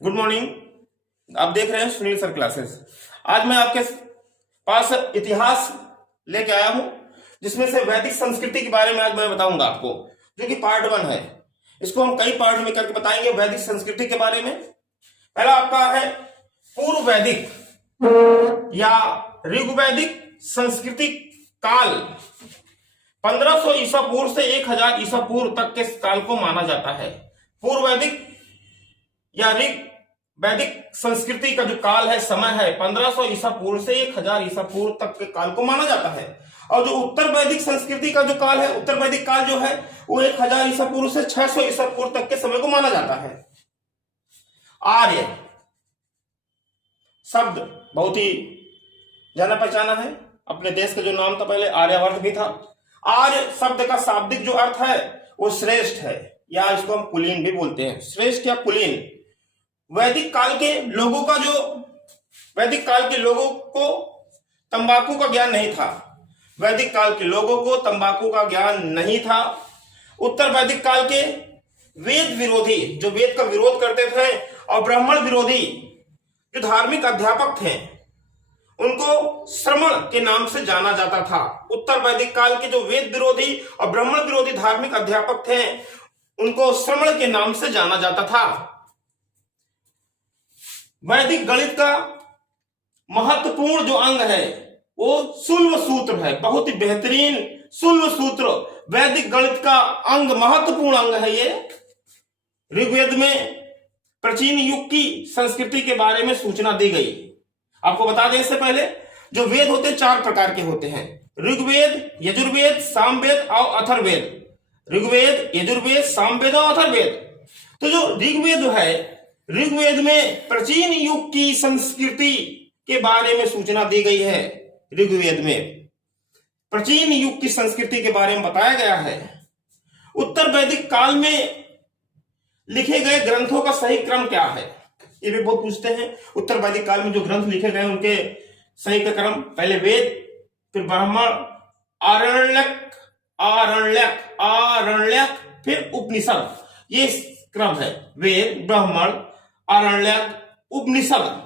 Good morning. आप देख रहे हैं सुनील सर क्लासेस। आज मैं आपके पास इतिहास लेके आया हूं, जिसमें से वैदिक संस्कृति के बारे में आज मैं बताऊंगा आपको, जो कि पार्ट 1 है। इसको हम कई पार्ट में करके बताएंगे वैदिक संस्कृति के बारे में। पहला आपका है पूर्व वैदिक या ऋग्वैदिक संस्कृति काल। 1500 ईसा पूर्व से 1000 ईसा पूर्व तक के काल को माना जाता है। पूर्व वैदिक या ऋग वैदिक संस्कृति का जो काल है, समय है, 1500 ईसा पूर्व से 1000 ईसा पूर्व तक के काल को माना जाता है। और जो उत्तर वैदिक संस्कृति का जो काल है, उत्तर वैदिक काल जो है वो 1000 ईसा पूर्व से 600 ईसा पूर्व तक के समय को माना जाता है। आर्य शब्द बहुत ही जाना पहचाना है। अपने देश का जो नाम था पहले आर्यवर्त भी था। आर्य शब्द का शाब्दिक जो अर्थ है वो श्रेष्ठ है, या इसको हम कुलीन भी बोलते हैं। श्रेष्ठ या कुलीन। वैदिक काल के लोगों को तंबाकू का ज्ञान नहीं था। वैदिक काल के लोगों को तंबाकू का ज्ञान नहीं था। उत्तर वैदिक काल के वेद विरोधी, जो वेद का विरोध करते थे, और ब्राह्मण विरोधी जो धार्मिक अध्यापक थे, उनको श्रमण के नाम से जाना जाता था। उत्तर वैदिक काल के जो वेद विरोधी और ब्राह्मण विरोधी धार्मिक अध्यापक थे, उनको श्रमण के नाम से जाना जाता था। वैदिक गणित का महत्वपूर्ण जो अंग है वो शुल्ब सूत्र है। बहुत ही बेहतरीन शुल्ब सूत्र वैदिक गणित का अंग, महत्वपूर्ण अंग है ये। ऋग्वेद में प्राचीन युग की संस्कृति के बारे में सूचना दी गई। आपको बता दें इससे पहले, जो वेद होते 4 प्रकार के होते हैं: ऋग्वेद, यजुर्वेद, सामवेद और अथर्ववेद। ऋग्वेद, यजुर्वेद, सामवेद और अथर्ववेद। तो जो ऋग्वेद है, ऋग्वेद में प्राचीन युग की संस्कृति के बारे में सूचना दी गई है। ऋग्वेद में प्राचीन युग की संस्कृति के बारे में बताया गया है। उत्तर वैदिक काल में लिखे गए ग्रंथों का सही क्रम क्या है, ये भी बहुत पूछते हैं। उत्तर वैदिक काल में जो ग्रंथ लिखे गए उनके सही का क्रम, पहले वेद, फिर ब्राह्मण, आरण्यक, फिर उपनिषद। ये क्रम है। वेद, ब्राह्मण, आरण्यक, उपनिषद,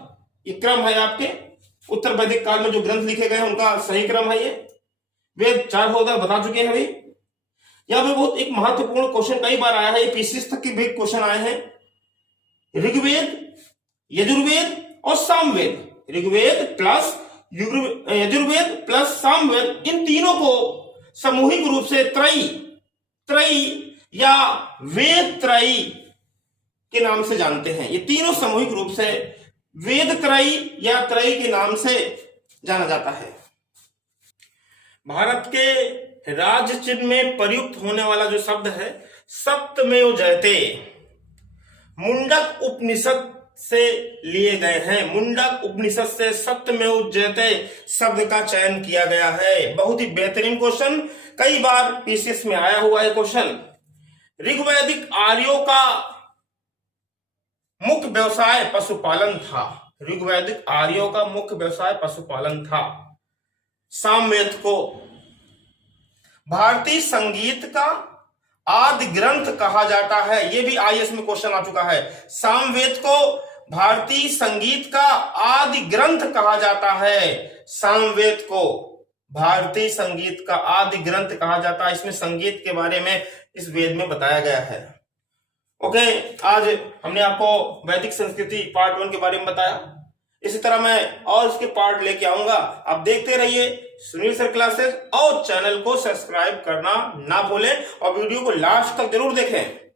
ये क्रम है आपके उत्तर वैदिक काल में जो ग्रंथ लिखे गए हैं उनका सही क्रम है ये। वेद 4 होगा, बता चुके हैं अभी। यह भी बहुत एक महत्वपूर्ण क्वेश्चन कई बार आया है, ये पीसीएस तक के भी क्वेश्चन आए हैं। ऋग्वेद, यजुर्वेद और सामवेद, त्रयी यजुर्वेद प्लस सामवेद, इन तीनों को सामूहिक रूप से त्रयी या वेद त्रयी के नाम से जानते हैं। ये तीनों सामूहिक रूप से वेद त्रयी या त्रयी के नाम से जाना जाता है। भारत के राज्य चिन्ह में प्रयुक्त होने वाला जो शब्द है सप्तमेव जयते, मुंडक उपनिषद से लिए गए हैं। मुंडक उपनिषद से सप्तमेव जयते शब्द का चयन किया गया है। बहुत ही बेहतरीन क्वेश्चन, कई बार पीसीएस में आया हुआ है क्वेश्चन। ऋग्वैदिक आर्यों का मुख्य व्यवसाय पशुपालन था। ऋग्वैदिक आर्यों का मुख्य व्यवसाय पशुपालन था। सामवेद को भारतीय संगीत का आदि ग्रंथ कहा जाता है। यह भी आईएएस में क्वेश्चन आ चुका है। सामवेद को भारतीय संगीत का आदि ग्रंथ कहा जाता है। सामवेद को भारतीय संगीत का आदि ग्रंथ कहा जाता है। इसमें संगीत के बारे में इस वेद में बताया गया है। ओके, आज हमने आपको वैदिक संस्कृति पार्ट 1 के बारे में बताया। इसी तरह मैं और इसके पार्ट लेके आऊंगा। आप देखते रहिए सुनील सर क्लासेस, और चैनल को सब्सक्राइब करना ना भूलें, और वीडियो को लास्ट तक जरूर देखें।